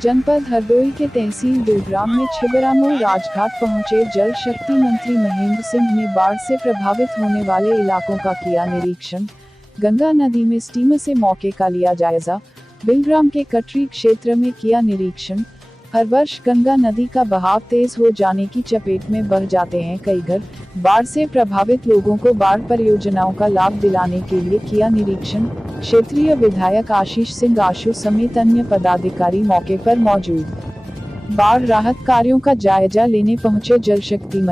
जनपद हरदोई के तहसील बिलग्राम में छिबरामऊ राजघाट पहुंचे जल शक्ति मंत्री महेंद्र सिंह ने बाढ़ से प्रभावित होने वाले इलाकों का किया निरीक्षण। गंगा नदी में स्टीमर से मौके का लिया जायजा। बिलग्राम के कटरी क्षेत्र में किया निरीक्षण। हर वर्ष गंगा नदी का बहाव तेज हो जाने की चपेट में बह जाते हैं कई घर। बाढ़ से प्रभावित लोगों को बाढ़ परियोजनाओं का लाभ दिलाने के लिए किया निरीक्षण। क्षेत्रीय विधायक आशीष सिंह आशु समेत अन्य पदाधिकारी मौके पर मौजूद। बाढ़ राहत कार्यों का जायजा लेने पहुंचे जल शक्ति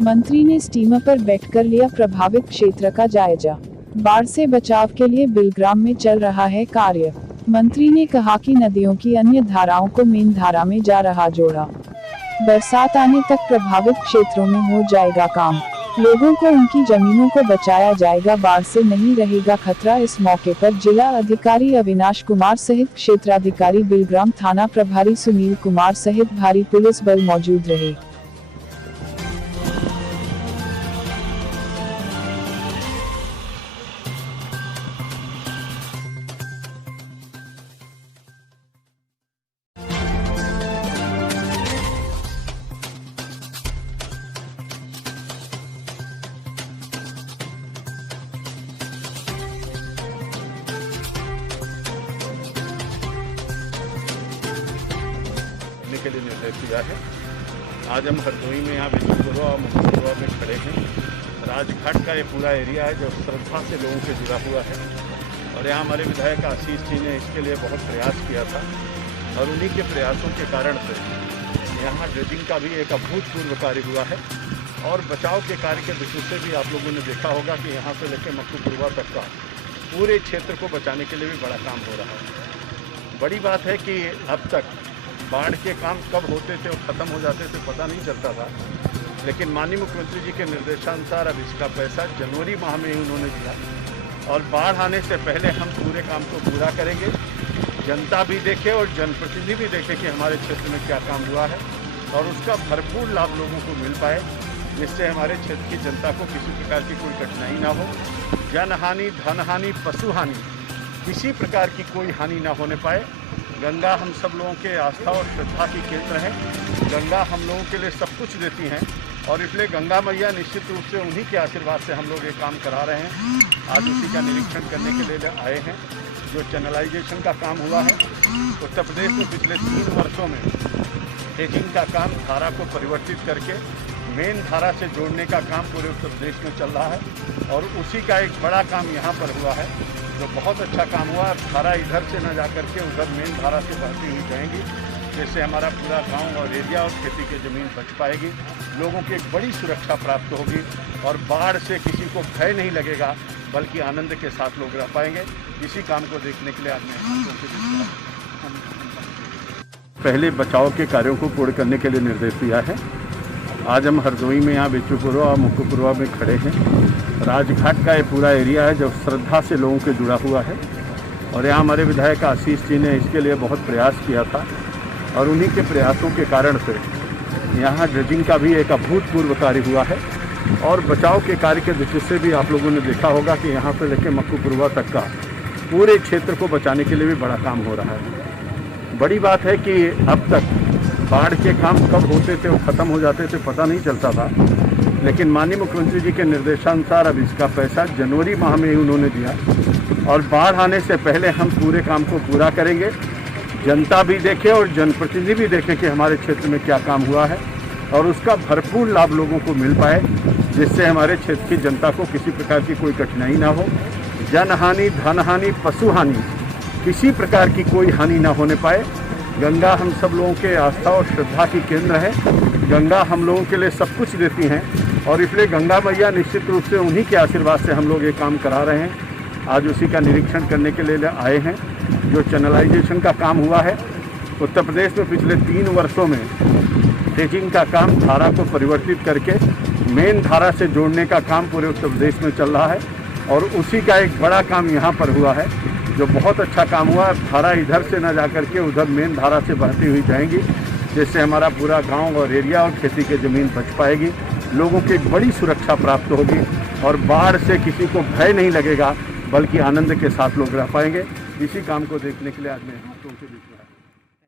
मंत्री ने स्टीमर पर बैठकर लिया प्रभावित क्षेत्र का जायजा। बाढ़ से बचाव के लिए बिलग्राम में चल रहा है कार्य। मंत्री ने कहा कि नदियों की अन्य धाराओं को मेन धारा में जा रहा जोड़ा। बरसात आने तक प्रभावित क्षेत्रों में हो जाएगा काम। लोगों को उनकी जमीनों को बचाया जाएगा, बाढ़ से नहीं रहेगा खतरा। इस मौके पर जिला अधिकारी अविनाश कुमार सहित क्षेत्राधिकारी बिलग्राम थाना प्रभारी सुनील कुमार सहित भारी पुलिस बल मौजूद रहे। के लिए निर्देश दिया है। आज हम हरदोई में यहाँ विष्णुपुरा और मुक्तपुरा में खड़े हैं। राजघाट का ये पूरा एरिया है जो श्रद्धा से लोगों से जुड़ा हुआ है और यहाँ हमारे विधायक आशीष जी ने इसके लिए बहुत प्रयास किया था और उन्हीं के प्रयासों के कारण से यहाँ ड्रेजिंग का भी एक अभूतपूर्व कार्य हुआ है और बचाव के कार्य के दृष्टि से भी आप लोगों ने देखा होगा कि यहाँ से लेकर मक्तपुरा तक का पूरे क्षेत्र को बचाने के लिए भी बड़ा काम हो रहा है। बड़ी बात है कि अब तक बाढ़ के काम कब होते थे और ख़त्म हो जाते थे पता नहीं चलता था, लेकिन माननीय मुख्यमंत्री जी के निर्देशानुसार अब इसका पैसा जनवरी माह में ही उन्होंने दिया और बाढ़ आने से पहले हम पूरे काम को पूरा करेंगे। जनता भी देखे और जनप्रतिनिधि भी देखे कि हमारे क्षेत्र में क्या काम हुआ है और उसका भरपूर लाभ लोगों को मिल पाए, जिससे हमारे क्षेत्र की जनता को किसी प्रकार की कोई कठिनाई ना हो। जन हानि, धन हानि, पशु हानि, किसी प्रकार की कोई हानि ना होने पाए। गंगा हम सब लोगों के आस्था और श्रद्धा की केंद्र है। गंगा हम लोगों के लिए सब कुछ देती हैं और इसलिए गंगा मैया निश्चित रूप से उन्हीं के आशीर्वाद से हम लोग ये काम करा रहे हैं। आज उसी का निरीक्षण करने के लिए आए हैं। जो चैनलाइजेशन का काम हुआ है उत्तर प्रदेश में पिछले 3 वर्षों में ड्रेजिंग का काम धारा को परिवर्तित करके मेन धारा से जोड़ने का काम पूरे उत्तर प्रदेश में चल रहा है और उसी का एक बड़ा काम यहाँ पर हुआ है जो बहुत अच्छा काम हुआ। धारा इधर से न जा कर के उधर मेन धारा से बहती हुई जाएंगी, जिससे हमारा पूरा गांव और एरिया और खेती की ज़मीन बच पाएगी। लोगों की एक बड़ी सुरक्षा प्राप्त होगी और बाढ़ से किसी को भय नहीं लगेगा, बल्कि आनंद के साथ लोग रह पाएंगे। इसी काम को देखने के लिए आज मैं पहले बचाव के कार्यों को पूर्ण करने के लिए निर्देश दिया है। आज हम हरदोई में यहाँ विष्णुपुरा और मुक्तपुरा में खड़े हैं। राजघाट का ये पूरा एरिया है जो श्रद्धा से लोगों के जुड़ा हुआ है और यहाँ हमारे विधायक आशीष जी ने इसके लिए बहुत प्रयास किया था और उन्हीं के प्रयासों के कारण से यहाँ ड्रेजिंग का भी एक अभूतपूर्व कार्य हुआ है और बचाव के कार्य के दृष्टि से भी आप लोगों ने देखा होगा कि यहाँ से लेकर मक्तपुरा तक का पूरे क्षेत्र को बचाने के लिए भी बड़ा काम हो रहा है। बड़ी बात है कि अब तक बाढ़ के काम कब होते थे और ख़त्म हो जाते थे पता नहीं चलता था, लेकिन माननीय मुख्यमंत्री जी के निर्देशानुसार अब इसका पैसा जनवरी माह में ही उन्होंने दिया और बाढ़ आने से पहले हम पूरे काम को पूरा करेंगे। जनता भी देखे और जनप्रतिनिधि भी देखे कि हमारे क्षेत्र में क्या काम हुआ है और उसका भरपूर लाभ लोगों को मिल पाए, जिससे हमारे क्षेत्र की जनता को किसी प्रकार की कोई कठिनाई ना हो। जन हानि, धन हानि, पशु हानि, किसी प्रकार की कोई हानि ना होने पाए। गंगा हम सब लोगों के आस्था और श्रद्धा की केंद्र है। गंगा हम लोगों के लिए सब कुछ देती हैं और इसलिए गंगा मैया निश्चित रूप से उन्हीं के आशीर्वाद से हम लोग ये काम करा रहे हैं। आज उसी का निरीक्षण करने के लिए आए हैं। जो चैनलाइजेशन का काम हुआ है उत्तर प्रदेश में पिछले 3 वर्षों में ड्रेजिंग का काम धारा को परिवर्तित करके मेन धारा से जोड़ने का काम पूरे उत्तर प्रदेश में चल रहा है और उसी का एक बड़ा काम यहाँ पर हुआ है जो बहुत अच्छा काम हुआ। धारा इधर से न जा कर के उधर मेन धारा से बहती हुई जाएंगी, जिससे हमारा पूरा गांव और एरिया और खेती की ज़मीन बच पाएगी। लोगों की एक बड़ी सुरक्षा प्राप्त होगी और बाढ़ से किसी को भय नहीं लगेगा, बल्कि आनंद के साथ लोग रह पाएंगे। इसी काम को देखने के लिए आज मैं आप लोगों के बीच में